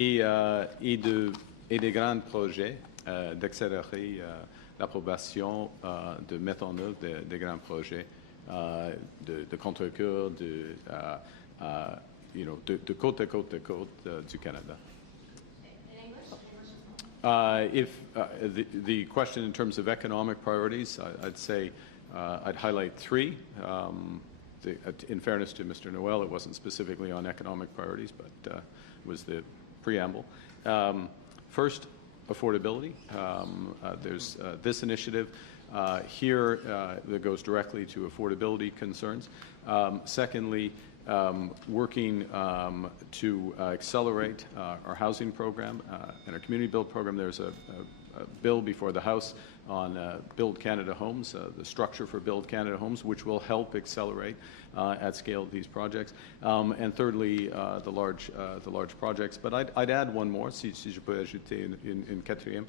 et des grands projets, d'accélérer l'approbation, de mettre en œuvre des grands projets de contre-cœur, de côte à côte du Canada. The question in terms of economic priorities, I'd say I'd highlight three. In fairness to Mr. Noel, it wasn't specifically on economic priorities, but was the preamble. First, affordability. There's this initiative here that goes directly to affordability concerns. Secondly, working to accelerate our housing program and our community build program. There's a bill before the House on Build Canada Homes, the structure for Build Canada Homes, which will help accelerate at scale these projects. And thirdly, the large projects. But I'd add one more, si je peux ajouter une quatrième.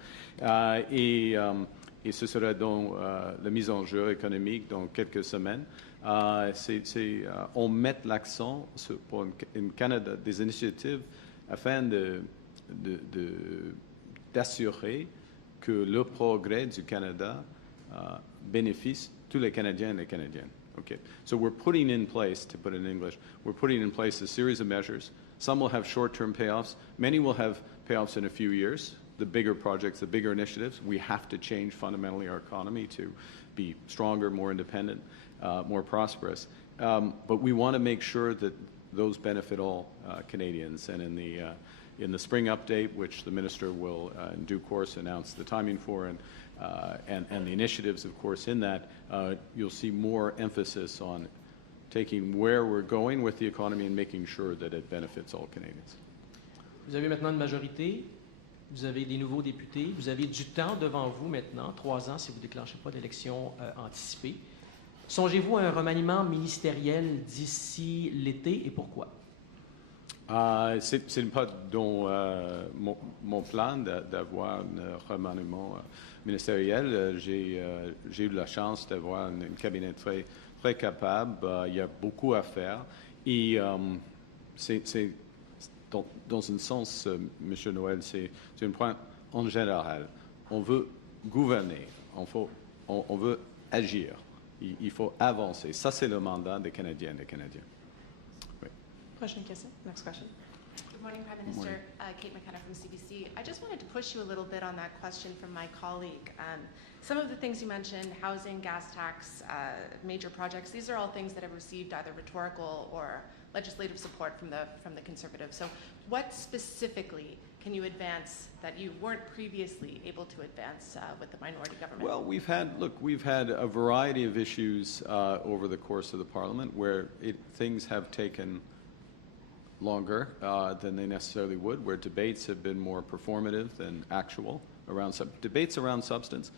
Et ce sera donc la mise en jeu économique dans quelques semaines. On met l'accent pour une Canada des initiatives afin d'assurer que le progrès du Canada bénéficie tous les Canadiens et les Canadiennes. Okay, so we're putting in place, to put it in English, we're putting in place a series of measures. Some will have short-term payoffs. Many will have payoffs in a few years. The bigger projects, the bigger initiatives, we have to change fundamentally our economy to be stronger, more independent, more prosperous. But we want to make sure that those benefit all Canadians. And in the spring update, which the minister will in due course announce the timing for, and the initiatives, of course, in that, you'll see more emphasis on taking where we're going with the economy and making sure that it benefits all Canadians. Vous avez maintenant une majorité. Vous avez des nouveaux députés. Vous avez du temps devant vous maintenant, 3 ans si vous ne déclenchez pas d'élection anticipée. Songez-vous à un remaniement ministériel d'ici l'été et pourquoi? C'est pas dans mon plan d'avoir un remaniement ministériel. J'ai eu la chance d'avoir un cabinet très, très capable. Il y a beaucoup à faire. Et c'est dans un sens, M. Noël, c'est un point en général. On veut gouverner, on veut agir, il faut avancer. Ça, c'est le mandat des Canadiennes et des Canadiens. Oui. Question, Kissa. Next question. Good morning, Prime Minister. Kate McKenna from CBC. I just wanted to push you a little bit on that question from my colleague. Some of the things you mentioned, housing, gas tax, major projects, these are all things that have received either rhetorical or legislative support from the Conservatives. So what specifically can you advance that you weren't previously able to advance with the minority government? Well, we've had a variety of issues over the course of the Parliament where things have taken longer than they necessarily would, where debates have been more performative than actual around debates around substance.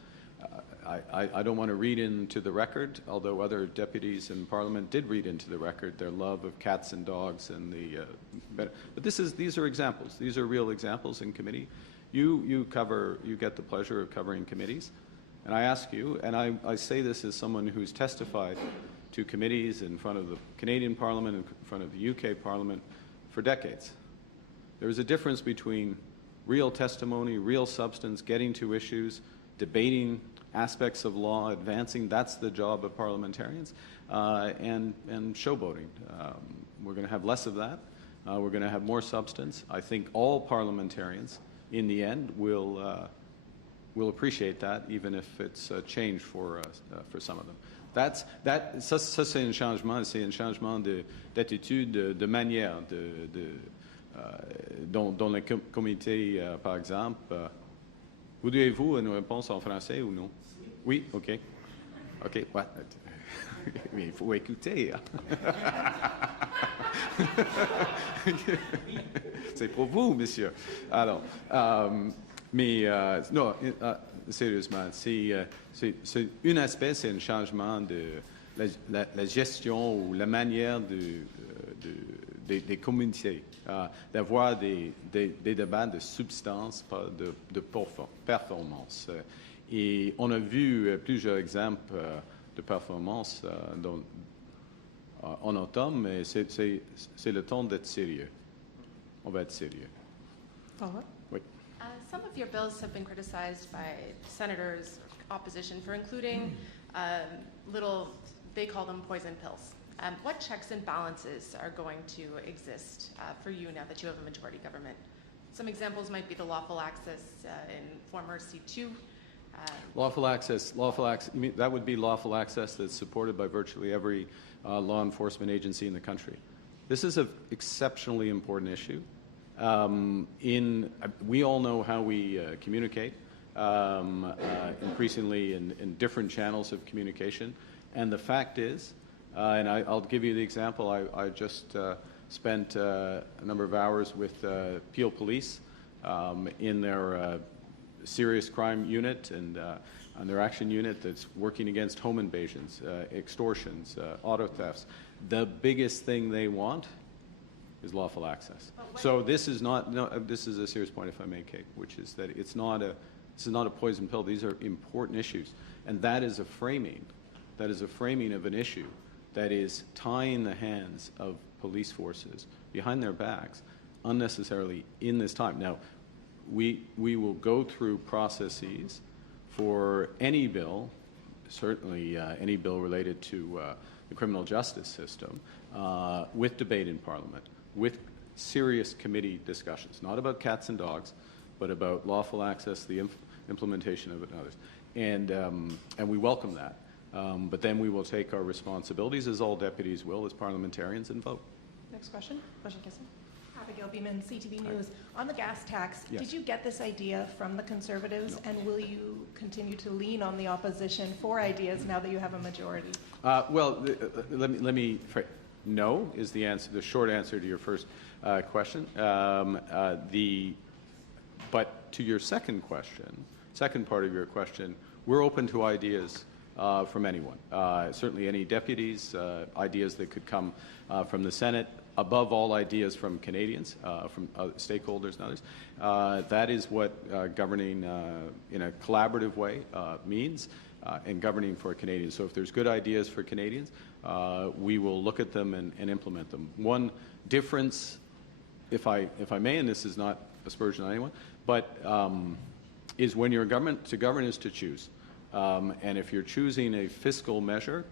I don't want to read into the record, although other deputies in Parliament did read into the record their love of cats and dogs and but these are examples. These are real examples in committee. You get the pleasure of covering committees, and I ask you, and I say this as someone who's testified to committees in front of the Canadian Parliament, in front of the UK Parliament for decades. There is a difference between real testimony, real substance, getting to issues, debating aspects of law, advancing. That's the job of parliamentarians, and showboating. We're going to have less of that. We're going to have more substance. I think all parliamentarians, in the end, will appreciate that, even if it's a change for some of them. Ça c'est un changement d'attitude, de manière, dans le comité, par exemple. Voudriez-vous une réponse en français ou non? Oui, OK. OK, ouais. Mais il faut écouter. C'est pour vous, monsieur. Alors, mais non, sérieusement, c'est un aspect, c'est un changement de la gestion ou la manière des communautés, d'avoir des débats de substance, pas de performance. Et on a vu plusieurs exemples de performance en automne, mais c'est le temps d'être sérieux. On va être sérieux. Follow-up? Wait. Some of your bills have been criticized by senators, opposition, for including little, they call them poison pills. What checks and balances are going to exist for you now that you have a majority government? Some examples might be the lawful access in former C2. Lawful access, you mean, that would be lawful access that's supported by virtually every law enforcement agency in the country. This is an exceptionally important issue. We all know how we communicate, increasingly in different channels of communication. And the fact is, and I'll give you the example, I just spent a number of hours with Peel Police in their serious crime unit and on their action unit that's working against home invasions, extortions, auto thefts. The biggest thing they want is lawful access. So this is not, no, this is a serious point, if I may, Kate, which is that this is not a poison pill. These are important issues. And that is a framing of an issue that is tying the hands of police forces behind their backs unnecessarily in this time. Now, we will go through processes for any bill, certainly any bill related to the criminal justice system, with debate in Parliament, with serious committee discussions, not about cats and dogs, but about lawful access, the implementation of it and others. And we welcome that. But then we will take our responsibilities, as all deputies will, as parliamentarians, and vote. Next question. Question Kissin. Abigail Beeman, CTV News. On the gas tax, Yes. did you get this idea from the Conservatives, and will you continue to lean on the opposition for ideas now that you have a majority? Well, let me no is the answer. The short answer to your first question. But to your second question, second part of your question, we're open to ideas from anyone. Certainly any deputies, ideas that could come from the Senate. Above all, ideas from Canadians, from stakeholders and others. That is what governing in a collaborative way means, and governing for Canadians. So if there's good ideas for Canadians, we will look at them and implement them. One difference, if I may, and this is not aspersion on anyone, but is when you're a government, to govern is to choose. And if you're choosing a fiscal measure,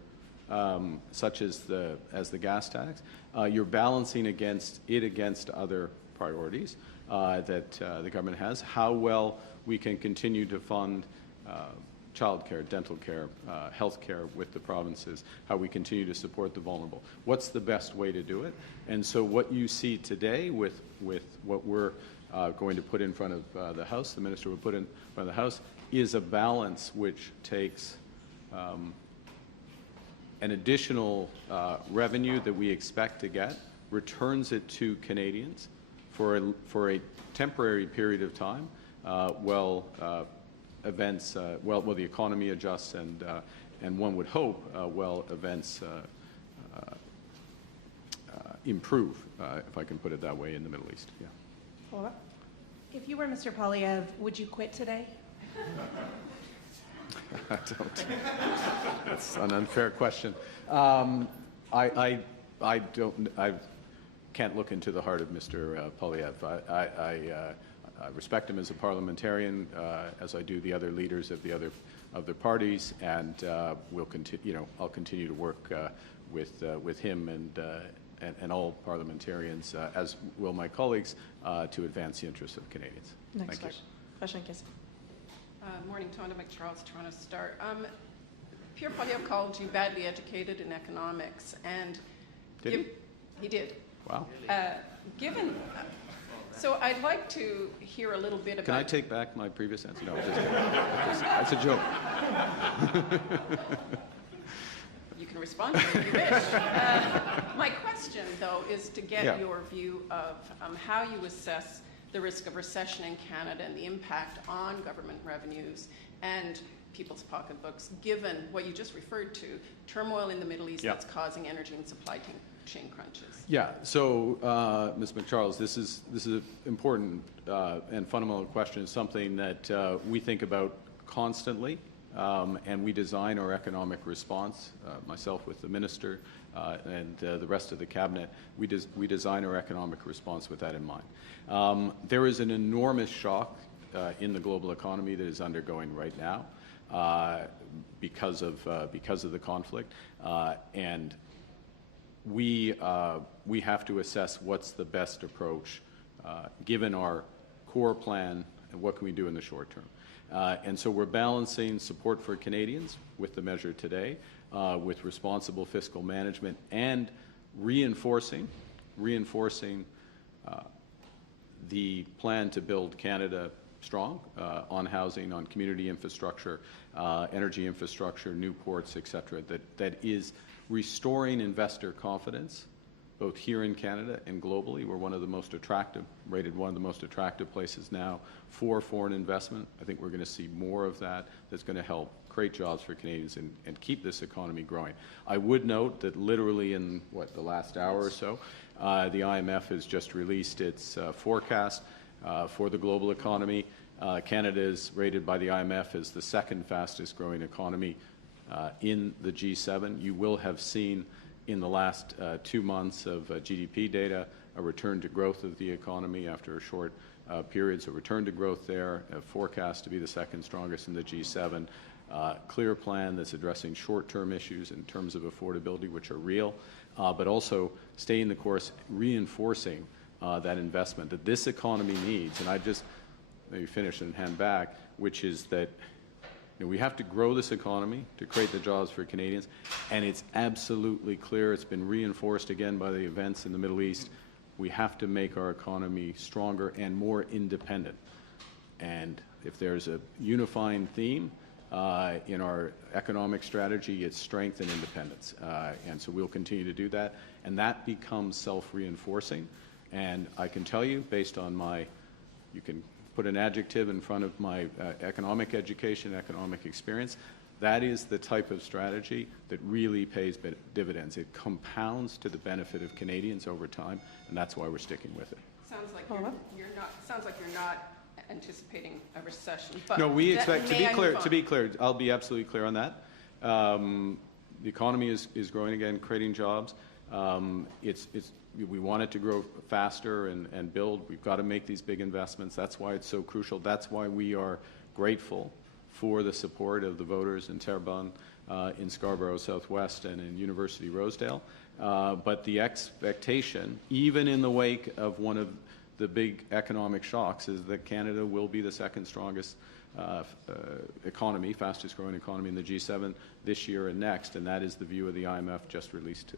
such as the gas tax, you're balancing against other priorities that the government has. How well we can continue to fund child care, dental care, health care with the provinces, how we continue to support the vulnerable. What's the best way to do it? And so what you see today with what we're going to put in front of the House, the Minister will put in front of the House, is a balance which takes an additional revenue that we expect to get, returns it to Canadians for a temporary period of time, while the economy adjusts and one would hope while events improve, if I can put it that way, in the Middle East. Yeah. Follow-up? If you were Mr. Poilievre, would you quit today? I don't. That's an unfair question. I can't look into the heart of Mr. Poilievre. I respect him as a parliamentarian, as I do the other leaders of the other parties, and we'll continue. I'll continue to work with him and all parliamentarians, as will my colleagues, to advance the interests of Canadians. Next Thank question. Question Kissin. Morning, Tonda McCharles, Toronto Star. Pierre Poilievre called you badly educated in economics, and Did he? He did. Wow. Given, so I'd like to hear a little bit about. Can I take back my previous answer? No, that's a joke. You can respond to it if you wish. My question, though, is to get your view of how you assess the risk of recession in Canada and the impact on government revenues and people's pocketbooks, given what you just referred to, turmoil in the Middle East that's causing energy and supply chain crunches. Yeah. So, Ms. McCharles, this is an important and fundamental question. It's something that we think about constantly and we design our economic response, myself with the minister and the rest of the cabinet, we design our economic response with that in mind. There is an enormous shock in the global economy that is undergoing right now because of the conflict, and we have to assess what's the best approach given our core plan and what can we do in the short term. And so we're balancing support for Canadians with the measure today, with responsible fiscal management, and reinforcing the plan to build Canada strong on housing, on community infrastructure, energy infrastructure, new ports, et cetera, that is restoring investor confidence, both here in Canada and globally. We're rated one of the most attractive places now for foreign investment. I think we're going to see more of that. That's going to help create jobs for Canadians and keep this economy growing. I would note that literally in, the last hour or so, the IMF has just released its forecast for the global economy. Canada is rated by the IMF as the second fastest growing economy in the G7. You will have seen in the last 2 months of GDP data a return to growth of the economy after a short period. So return to growth there, forecast to be the second strongest in the G7. Clear plan that's addressing short-term issues in terms of affordability, which are real, but also staying the course, reinforcing that investment that this economy needs. And I just maybe finish and hand back, which is that we have to grow this economy to create the jobs for Canadians, and it's absolutely clear, it's been reinforced again by the events in the Middle East, we have to make our economy stronger and more independent. And if there's a unifying theme in our economic strategy, it's strength and independence. And so we'll continue to do that, and that becomes self-reinforcing. And I can tell you, based on you can put an adjective in front of my economic education, economic experience, that is the type of strategy that really pays dividends. It compounds to the benefit of Canadians over time, and that's why we're sticking with it. Sounds like you're not anticipating a recession. But no, we expect to be clear. I'll be absolutely clear on that. The economy is growing again, creating jobs. We want it to grow faster and build. We've got to make these big investments. That's why it's so crucial. That's why we are grateful for the support of the voters in Terrebonne, in Scarborough Southwest, and in University Rosedale. But the expectation, even in the wake of one of the big economic shocks, is that Canada will be the second strongest economy, fastest growing economy in the G7 this year and next, and that is the view of the IMF just released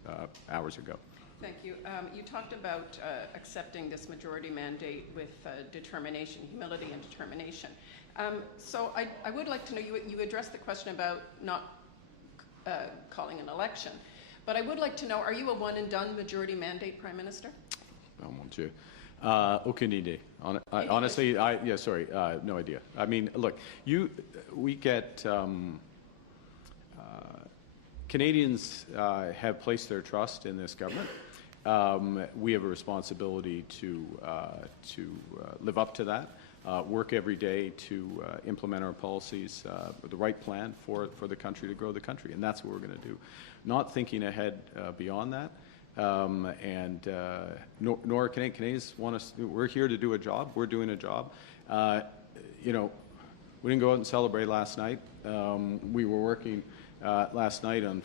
hours ago. Thank you. You talked about accepting this majority mandate with determination, humility and determination. So I would like to know, you addressed the question about not calling an election, but I would like to know, are you a one and done majority mandate Prime Minister? Oh, mon Dieu. Aucune idée. Honestly, no idea. I mean, look, we get, Canadians have placed their trust in this government. We have a responsibility to live up to that, work every day to implement our policies, the right plan for the country to grow the country, and that's what we're going to do. Not thinking ahead beyond that. Nor Canadians want us. We're here to do a job. We're doing a job. We didn't go out and celebrate last night. We were working last night on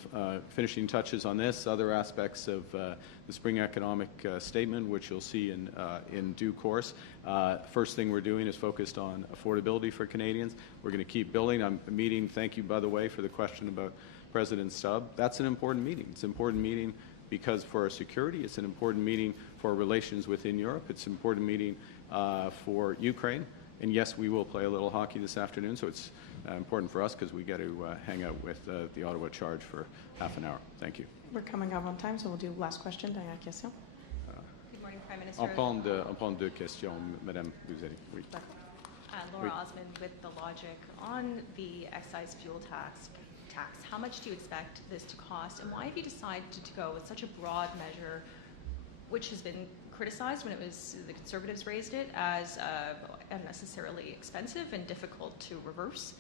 finishing touches on this, other aspects of the spring economic statement, which you'll see in due course. First thing we're doing is focused on affordability for Canadians. We're going to keep building. I'm meeting. Thank you, by the way, for the question about President Stubb. That's an important meeting. It's an important meeting because for our security, it's an important meeting for relations within Europe. It's an important meeting for Ukraine. And yes, we will play a little hockey this afternoon, so it's important for us because we get to hang out with the Ottawa Charge for half an hour. Thank you. We're coming up on time, so we'll do last question. Dernière question. Good morning, Prime Minister. On prend deux questions, Madame Buzeri. Oui. Laura Osmond with The Logic. On the excise fuel tax, how much do you expect this to cost, and why have you decided to go with such a broad measure, which has been criticized when the Conservatives raised it as unnecessarily expensive and difficult to reverse?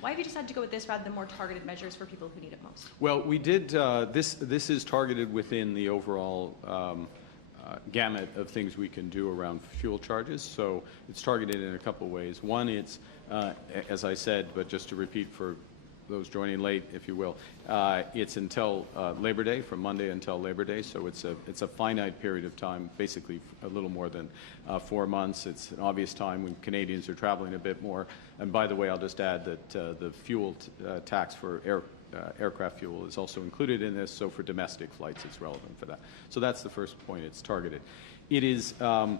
Why have you decided to go with this rather than more targeted measures for people who need it most? Well, we did, this is targeted within the overall gamut of things we can do around fuel charges. So it's targeted in a couple of ways. One, it's, as I said, but just to repeat for those joining late, if you will, it's until Labor Day, from Monday until Labor Day. So it's a finite period of time, basically a little more than 4 months. It's an obvious time when Canadians are traveling a bit more. And by the way, I'll just add that the fuel tax for aircraft fuel is also included in this, so for domestic flights it's relevant for that. So that's the first point, it's targeted. It is, the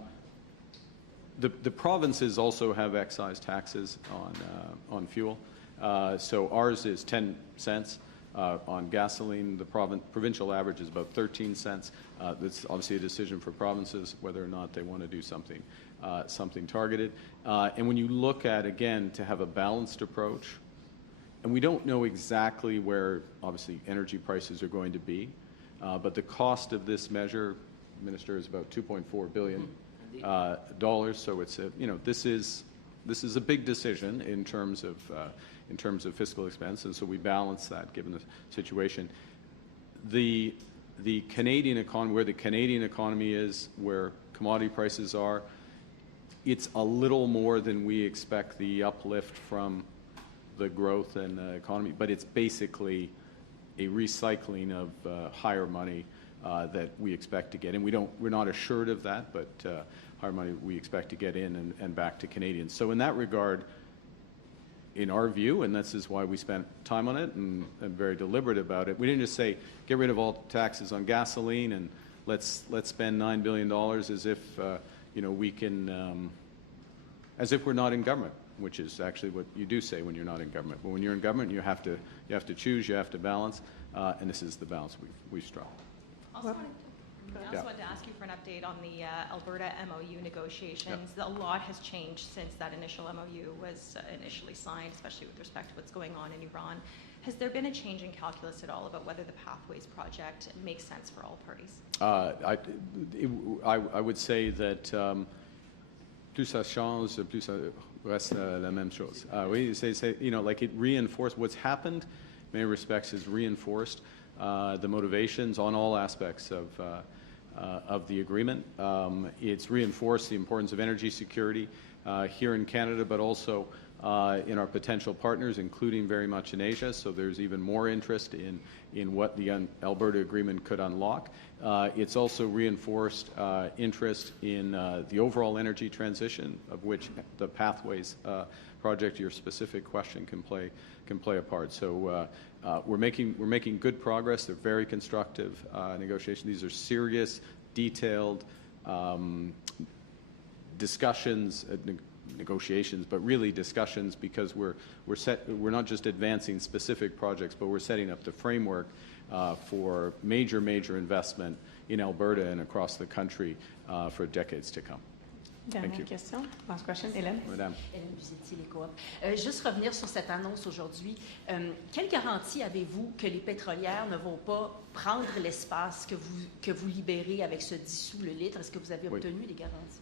provinces also have excise taxes on fuel. So ours is 10 cents on gasoline. The provincial average is about 13 cents. That's obviously a decision for provinces whether or not they want to do something targeted. And when you look at, again, to have a balanced approach, and we don't know exactly where, obviously, energy prices are going to be, but the cost of this measure, Minister, is about $2.4 billion. So it's a, this is a big decision in terms of fiscal expense, and so we balance that given the situation. The Canadian economy, where the Canadian economy is, where commodity prices are, it's a little more than we expect the uplift from the growth in the economy, but it's basically a recycling of higher money that we expect to get in. We're not assured of that, but higher money we expect to get in and back to Canadians. So in that regard, in our view, and this is why we spent time on it and very deliberate about it, we didn't just say get rid of all taxes on gasoline and let's spend $9 billion as if we can, as if we're not in government, which is actually what you do say when you're not in government. But when you're in government, you have to choose, you have to balance, and this is the balance we've struck. I also wanted to ask you for an update on the Alberta MOU negotiations. A lot has changed since that initial MOU was initially signed, especially with respect to what's going on in Iran. Has there been a change in calculus at all about whether the Pathways project makes sense for all parties? I would say that plus ça change, plus ça reste la même chose. Oui, like it reinforced what's happened. In many respects, has reinforced the motivations on all aspects of the agreement. It's reinforced the importance of energy security here in Canada, but also in our potential partners, including very much in Asia. So there's even more interest in what the Alberta agreement could unlock. It's also reinforced interest in the overall energy transition, of which the Pathways project, your specific question, can play a part. So we're making good progress. They're very constructive negotiations. These are serious, detailed discussions, negotiations, but really discussions, because we're not just advancing specific projects, but we're setting up the framework for major investment in Alberta and across the country for decades to come. Dernière question. Last question, Hélène. Madame. Hélène Buzetti, les coop. Juste revenir sur cette annonce aujourd'hui. Quelle garantie avez-vous que les pétrolières ne vont pas prendre l'espace que vous libérez avec ce dissous le litre? Est-ce que vous avez obtenu des garanties?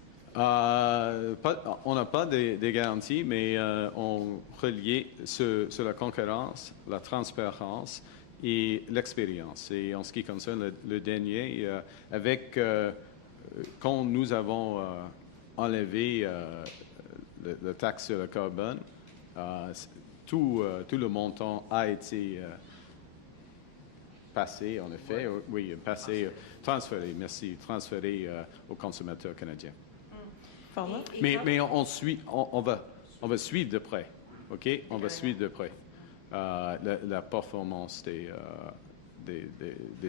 On n'a pas des garanties, mais on reliait sur la concurrence, la transparence et l'expérience. Et en ce qui concerne le dernier, quand nous avons enlevé la taxe sur le carbone, tout le montant a été passé, en effet, transféré aux consommateurs canadiens. Mais on va suivre de près, OK? On va suivre de près la performance des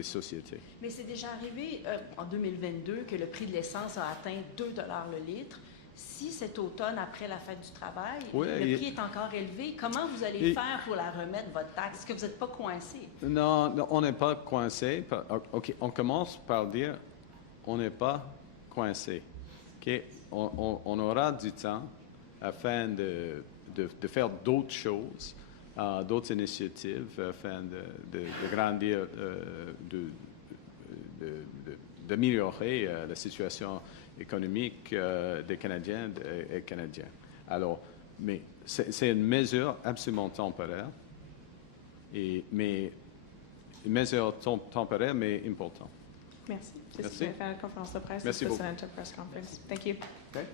sociétés. Mais c'est déjà arrivé en 2022 que le prix de l'essence a atteint 2 $ le litre. Si cet automne, après la fête du travail, le prix est encore élevé, comment vous allez faire pour la remettre, votre taxe? Est-ce que vous n'êtes pas coincé? Non, on n'est pas coincé. OK, on commence par dire on n'est pas coincé. OK? On aura du temps afin de faire d'autres choses, d'autres initiatives afin de grandir, d'améliorer la situation économique des Canadiens et Canadiens. Alors, mais c'est une mesure absolument temporaire, mais une mesure temporaire, mais importante. Merci. C'est ce Merci. qui va faire la conférence de presse. Merci It's beaucoup. the press conference. Thank you. Okay.